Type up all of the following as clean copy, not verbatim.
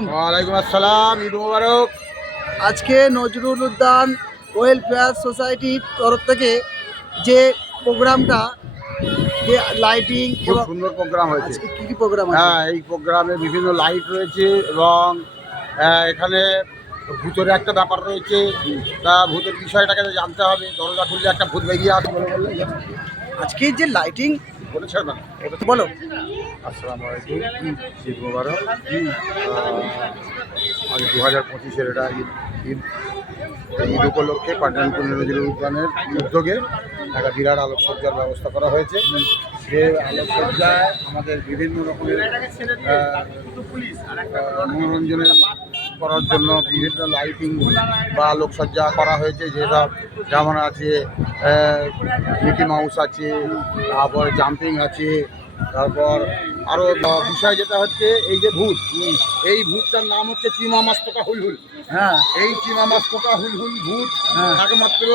আলাইকুম। ওয়ালাইকুম আসসালাম, ঈদ মোবারক। আজকে নজরুল উদ্যান ওয়েলফেয়ার সোসাইটির তরফ থেকে যে প্রোগ্রামটা, যে লাইটিং খুব এবং সুন্দর প্রোগ্রাম হয়েছে। আজকে কি প্রোগ্রাম আছে? হ্যাঁ, এই প্রোগ্রামে বিভিন্ন লাইট রয়েছে এবং এখানে ভূতের একটা ব্যাপার রয়েছে। তা ভূতের বিষয়টাকে তো জানতে হবে। দরজা খুললে একটা ভূত বেরিয়ে আসবে বলে আজকে যে লাইটিং বলেছে না। বলো। আসসালামু আলাইকুম, ঈদ মোবারক। আজ 2025-এর এটা ঈদ। ঈদ উপলক্ষে পাটনাপুর নজরুল উদ্যানের উদ্যোগে একটা বিরাট আলোকসজ্জার ব্যবস্থা করা হয়েছে। যে আলোকসজ্জায় আমাদের বিভিন্ন রকমের মনোরঞ্জনের করার জন্য বিভিন্ন লাইটিং বা আলোকসজ্জা করা হয়েছে। যেসব যেমন আছে মিকি মাউস আছে, তারপর জাম্পিং আছে, তারপর আরও বিষয় যেটা হচ্ছে এই যে ভূত, এই ভূতটার নাম হচ্ছে চিমা মাস্তকা হুলহুল। হ্যাঁ, এই চিমা মাস্তকা হুলহুল ভূত হ্যাঁ। একমাত্র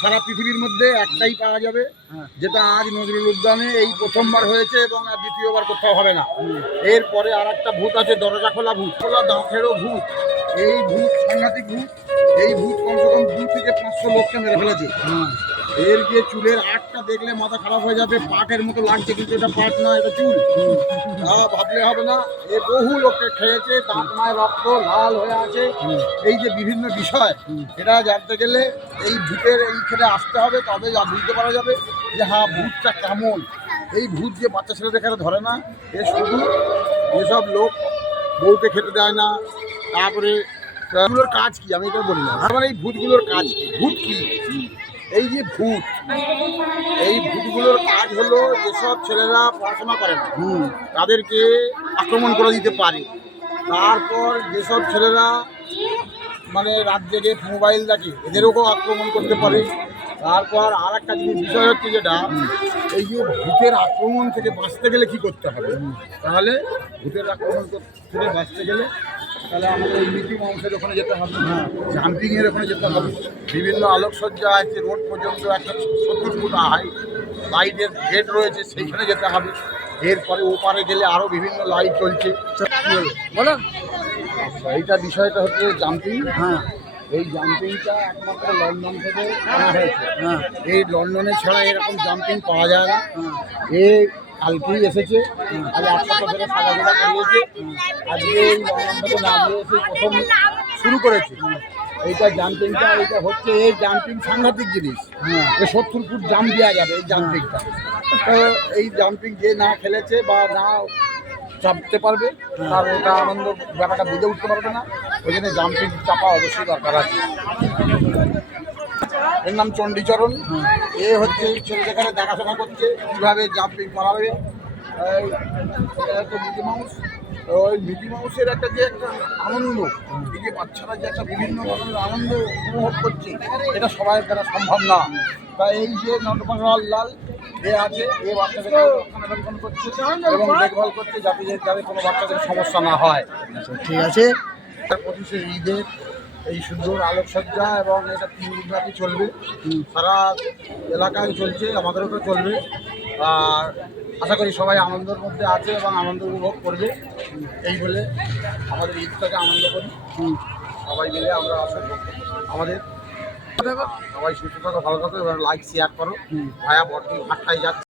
সারা পৃথিবীর মধ্যে একটাই পাওয়া যাবে, হ্যাঁ। যেটা আজ নজরুল উদ্যানে এই প্রথমবার হয়েছে এবং আর দ্বিতীয়বার কোথাও হবে না। এরপরে আর একটা ভূত আছে, দরজা খোলা ভূত, খোলা দাঁতেরও ভূত। এই ভূত সাংঘাতিক ভূত। এই ভূত কমসে কম 2 থেকে 500 লোককে মেরে ফেলেছে। এর যে চুলের আটটা দেখলে মাথা খারাপ হয়ে যাবে। পাটের মতো লাগছে কিন্তু এটা পাট নয়, এটা চুল। ভাবলে হবে না। এ বহু লোককে খেয়েছে, দাঁত নয়, রক্ত লাল হয়ে আছে। এই যে বিভিন্ন বিষয়, এটা জানতে গেলে এই ভূতের এইখানে আসতে হবে, তবে যা বুঝতে পারা যাবে যে হ্যাঁ ভূতটা কেমন। এই ভূত যে বাচ্চা ছেলেদের এখানে ধরে না, এ শুধু যেসব লোক বউকে খেতে দেয় না, তারপরে এগুলোর কাজ কি আমি এটা বলি না। মানে এই ভূতগুলোর কাজ কি, ভূত কি, এই যে ভূত, এই ভূতগুলোর কাজ হলো যেসব ছেলেরা পড়াশোনা করে না তাদেরকে আক্রমণ করে দিতে পারে। তারপর যেসব ছেলেরা মানে রাত জেগে মোবাইল দেখে এদেরও আক্রমণ করতে পারে। তারপর আর একটা জিনিস বিষয় হচ্ছে যেটা, এই যে ভূতের আক্রমণ থেকে বাঁচতে গেলে কি করতে হবে, তাহলে ভূতের আক্রমণ থেকে বাঁচতে গেলে তাহলে আমাদের ওই মিকি মাউসের ওখানে যেতে হবে, জাম্পিংয়ের ওখানে যেতে হবে। বিভিন্ন আলোকসজ্জা আছে, রোড পর্যন্ত একটা 70 ফুট লাইটের গেট রয়েছে, সেইখানে যেতে হবে। এরপরে ওপারে গেলে আরও বিভিন্ন লাইট চলছে। বলো। এইটা বিষয়টা হচ্ছে জাম্পিং। হ্যাঁ, এই জাম্পিংটা একমাত্র লন্ডন থেকে আনা হয়েছে। হ্যাঁ, এই লন্ডনে ছাড়া এরকম জাম্পিং পাওয়া যায় না। এ কালকেই এসেছে, আজ 1 সপ্তাহ ধরে সাজাগোজা করিয়েছে। আজকে এই লন্ডন থেকে নামিয়ে এসে প্রথম শুরু করেছে এইটা জাম্পিংটা। এইটা হচ্ছে এই জাম্পিং সাংঘাতিক জিনিস। এ 70 ফুট জাম্প দেওয়া যাবে এই জাম্পিংটা। তো এই জাম্পিং যে না খেলেছে বা না চাপতে পারবে তার ওটা আনন্দ ব্যাপারটা বুঝে উঠতে পারবে না। ওই জন্য জাম্পিং চাপা অবশ্যই দরকার আছে। এর নাম চণ্ডীচরণ। এ হচ্ছে ছেলেদেরকে দেখাশোনা করছে কীভাবে জাম্পিং করাবে। এটা হচ্ছে মিকি মাউস। ওই মিকি মাউসের একটা যে একটা আনন্দ, এই যে বাচ্চারা যে একটা বিভিন্ন ধরনের আনন্দ উপভোগ করছে, এটা সবাই দ্বারা সম্ভব না। তা এই যে নটবঙ্গাল লাল এ আছে, এ বাচ্চাদেরকে রক্ষণাবেক্ষণ করছে এবং দেখভাল করছে যাতে যাতে কোনো বাচ্চাদের সমস্যা না হয়। ঠিক আছে। 25শে ঈদের এই সুন্দর আলোকসজ্জা এবং এটা 3 দিন ব্যাপী চলবে। সারা এলাকায় চলছে, আমাদেরও তো চলবে। আর আশা করি সবাই আনন্দের মধ্যে আছে এবং আনন্দ উপভোগ করবে। এই বলে আমাদের ঈদটাকে আনন্দ করি। সবাই মিলে আমরা আসলে আমাদের সবাই সুস্থ থাকো, ভালো থাকো এবং লাইক শেয়ার করো। ভায়া বর্তমান হাটটায় যাচ্ছে।